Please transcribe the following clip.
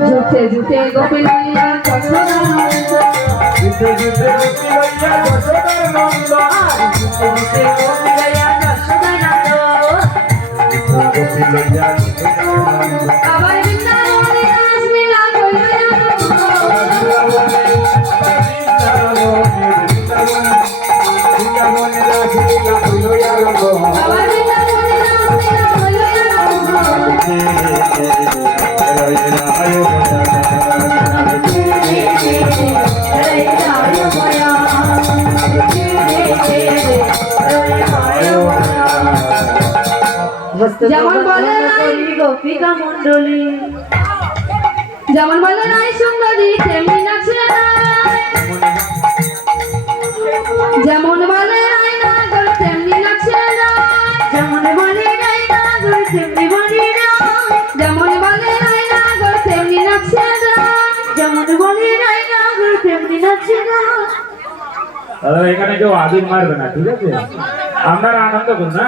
झूठे झूठे गोपिन लैया झूठे झूठे আবার বৃন্দাবনে রাস লীলা কইরা আবার বৃন্দাবনে রাস লীলা যেমন বলে গোপিকা মন্ডলী যেমন বলে নাই সুন্দরী তেমনি নাচে যেমন বলে নাই নাগর তেমনি নাচে যেমন বলে নাই নাগর তেমনি বলি যেমন বলে নাই নাগর তেমনি নাচে যেমন বলে নাই নাগর তেমনি নাচে এখানে কেউ আবির মারবে না, ঠিক আছে? আপনারা আনন্দ করুন না।